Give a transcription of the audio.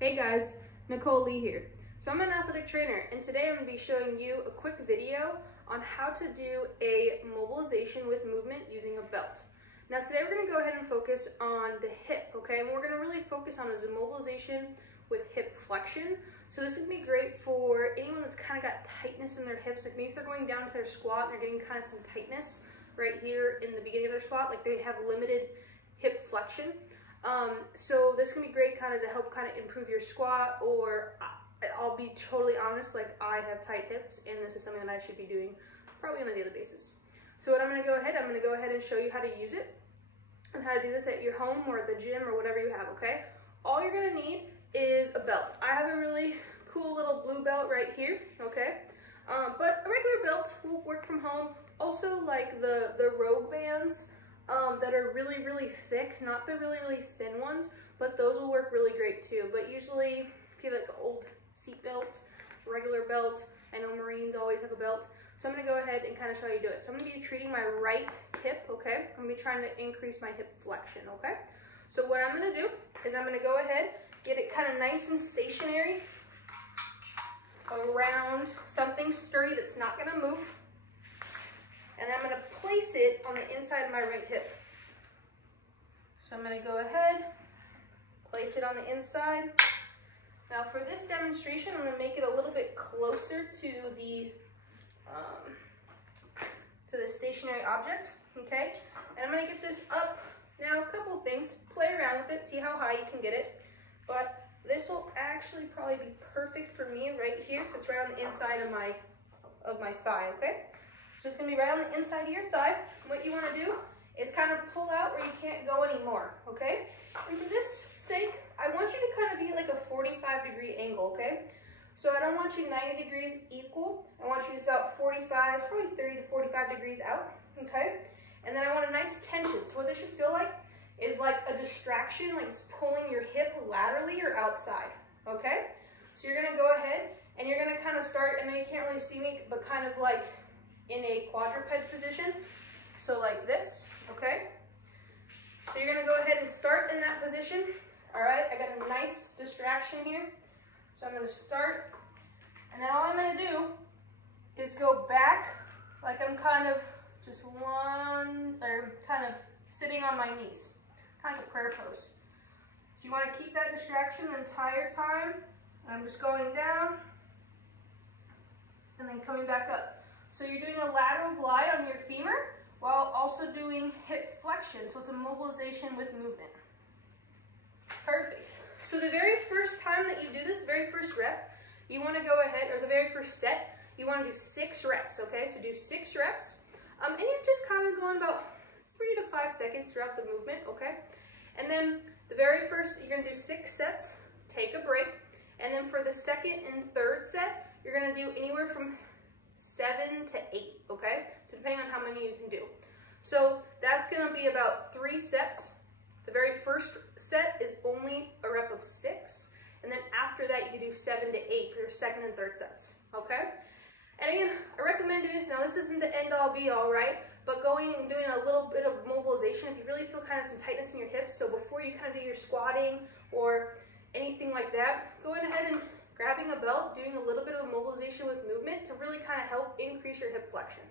Hey guys, Nicole Lee here. So I'm an athletic trainer, and today I'm going to be showing you a quick video on how to do a mobilization with movement using a belt. Now today we're going to go ahead and focus on the hip, okay? And what we're going to really focus on is a mobilization with hip flexion. So this would be great for anyone that's kind of got tightness in their hips, like maybe if they're going down to their squat and they're getting kind of some tightness right here in the beginning of their squat, like they have limited hip flexion. So this can be great kind of to help kind of improve your squat, or I'll be totally honest, like I have tight hips and this is something that I should be doing probably on a daily basis. So what I'm going to go ahead and show you how to use it and how to do this at your home or at the gym or whatever you have, okay? All you're going to need is a belt. I have a really cool little blue belt right here, okay? But a regular belt will work from home. Also like the Rogue bands that are really, really thick, not the really, really thin ones, but those will work really great too. But usually if you have like an old seat belt, regular belt, I know Marines always have a belt. So I'm going to go ahead and kind of show you how to do it. So I'm going to be treating my right hip, okay? I'm going to be trying to increase my hip flexion, okay? So what I'm going to do is I'm going to go ahead, get it kind of nice and stationary around something sturdy that's not going to move. And then I'm going to place it on the inside of my right hip. So I'm going to go ahead, place it on the inside. Now for this demonstration, I'm going to make it a little bit closer to the stationary object, okay? And I'm going to get this up. Now a couple of things, play around with it, see how high you can get it. But this will actually probably be perfect for me right here, because it's right on the inside of my thigh, okay? So it's going to be right on the inside of your thigh. What you want to do is kind of pull out where you can't go anymore, okay? And for this sake, I want you to kind of be like a 45-degree angle, okay? So I don't want you 90 degrees equal. I want you just about 45, probably 30 to 45 degrees out, okay? And then I want a nice tension. So what this should feel like is like a distraction, like it's pulling your hip laterally or outside, okay? So you're going to go ahead and you're going to kind of start, and you can't really see me, but kind of like in a quadruped position, so like this, okay? So you're gonna go ahead and start in that position. All right, I got a nice distraction here. So I'm gonna start, and then all I'm gonna do is go back like I'm kind of just kind of sitting on my knees, kind of a prayer pose. So you wanna keep that distraction the entire time. I'm just going down and then coming back up. So you're doing a lateral glide on your femur while also doing hip flexion. So it's a mobilization with movement. Perfect. So the very first time that you do this, the very first rep, you want to go ahead, or the very first set, you want to do 6 reps, okay? So do 6 reps. And you're just kind of going about 3 to 5 seconds throughout the movement, okay? And then the very first, you're going to do 6 sets, take a break. And then for the second and third set, you're going to do anywhere from 7 to 8, okay? So depending on how many you can do. So that's gonna be about 3 sets. The very first set is only a rep of 6. And then after that, you can do 7 to 8 for your second and third sets, okay? And again, I recommend doing this. Now this isn't the end all be all, right? But going and doing a little bit of mobilization, if you really feel kind of some tightness in your hips, so before you kind of do your squatting or anything like that, go ahead and grabbing a belt, doing a little bit of mobilization with movement to really kind of help increase your hip flexion.